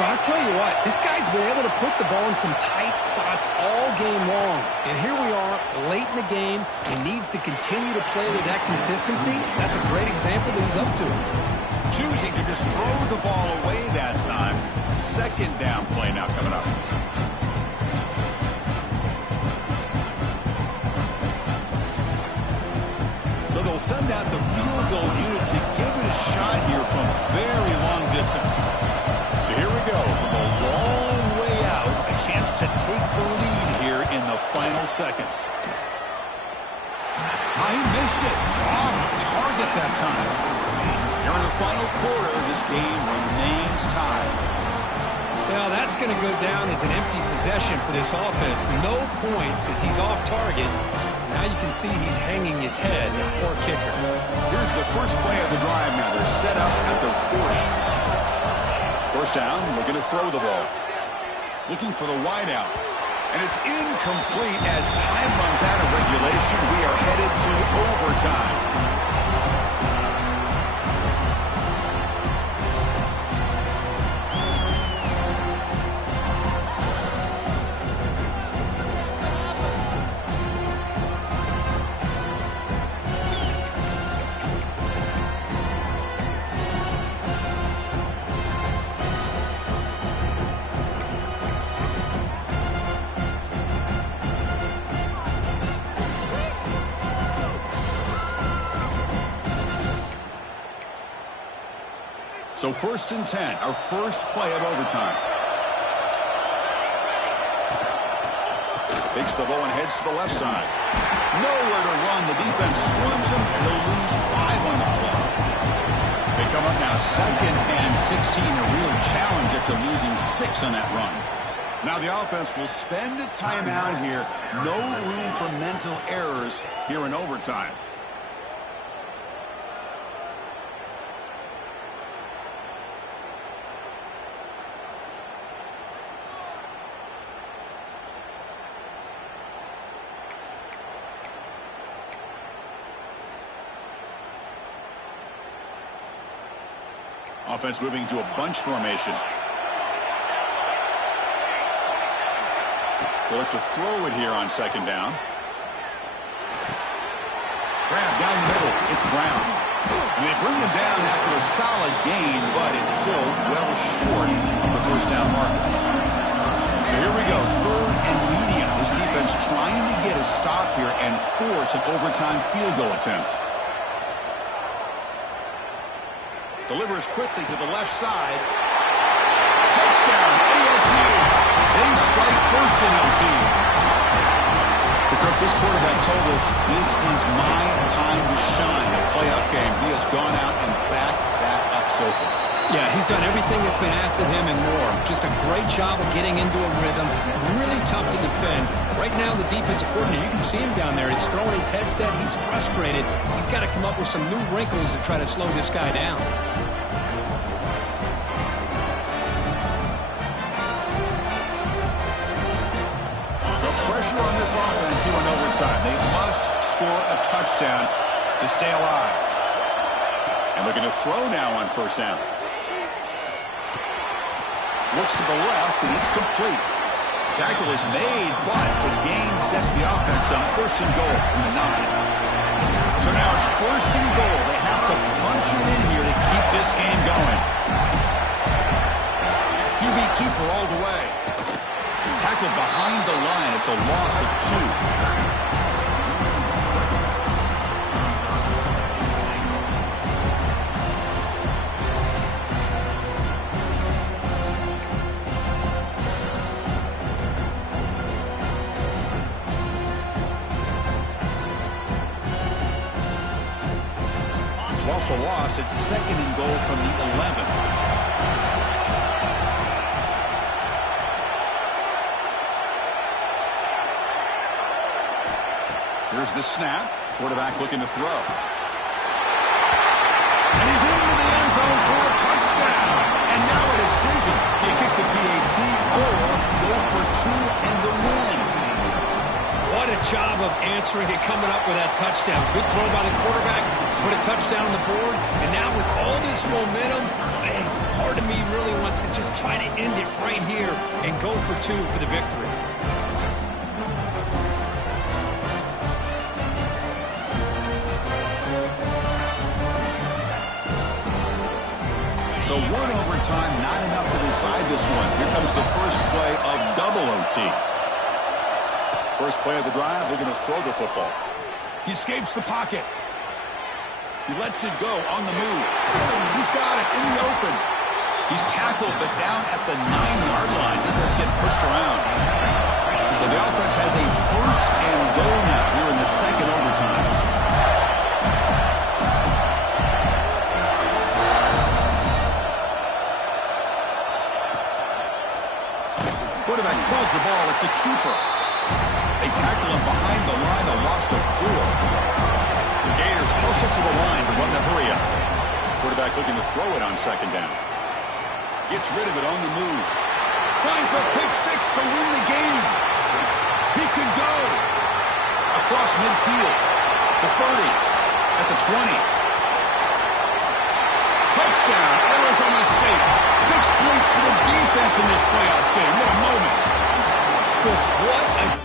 Well, I'll tell you what, this guy's been able to put the ball in some tight spots all game long. And here we are, late in the game. He needs to continue to play with that consistency. That's a great example that he's up to. Choosing to just throw the ball away that time. Second down play now coming up. So they'll send out the field goal unit to give it a shot here from very long distance. So here we go. From a long way out, a chance to take the lead here in the final seconds. He missed it. Off target that time. Here in the final quarter, this game remains tied. Well, that's going to go down as an empty possession for this offense. No points as he's off target. Now you can see he's hanging his head. A poor kicker. Here's the first play of the drive now. They're set up at their 40. First down, looking to throw the ball. Looking for the wideout. And it's incomplete as time runs out of regulation. We are headed to overtime. So 1st and 10, our first play of overtime. Takes the ball and heads to the left side. Nowhere to run. The defense swarms him. He'll lose 5 on the play. They come up now 2nd and 16. A real challenge after losing 6 on that run. Now the offense will spend a timeout here. No room for mental errors here in overtime. Offense moving to a bunch formation. They look to throw it here on 2nd down. Grab down the middle. It's Brown. And they bring him down after a solid gain, but it's still well short of the first down marker. So here we go. 3rd and medium. This defense trying to get a stop here and force an overtime field goal attempt. Delivers quickly to the left side. Touchdown, ASU. They strike first in LT. Kirk, this quarterback told us this is my time to shine. A playoff game. He has gone out and backed that up so far. Yeah, he's done everything that's been asked of him and more. Just a great job of getting into a rhythm. Really tough to defend. Right now, the defensive coordinator, you can see him down there. He's throwing his headset. He's frustrated. He's got to come up with some new wrinkles to try to slow this guy down. Pressure on this offense here in overtime. They must score a touchdown to stay alive. And looking to throw now on 1st down. Looks to the left, and it's complete. Tackle is made, but the gain sets the offense up 1st and goal from the 9. So now it's 1st and goal. They have to punch it in here to keep this game going. QB keeper all the way. Tackled behind the line. It's a loss of 2. So off the loss, it's 2nd and goal from the 11. Here's the snap. Quarterback looking to throw. And he's into the end zone for a touchdown. And now a decision. Do you kick the PAT or go for 2 and the win? What a job of answering it, coming up with that touchdown. Good throw by the quarterback. Put a touchdown on the board. And now with all this momentum, part of me really wants to just try to end it right here and go for 2 for the victory. So 1 overtime, not enough to decide this one. Here comes the first play of double OT. First play of the drive, they're going to throw the football. He escapes the pocket. He lets it go on the move. He's got it in the open. He's tackled, but down at the 9-yard line. Defense getting pushed around. So the offense has a first and goal now here in the second overtime. Quarterback pulls the ball. It's a keeper. They tackle him behind the line, a loss of 4. The Gators hustle to the line to run the hurry up. Quarterback looking to throw it on second down. Gets rid of it on the move. Trying for pick 6 to win the game. He could go. Across midfield. The 30. At the 20. Touchdown, Arizona State. 6 points for the defense in this playoff game. What a moment. Chris, what a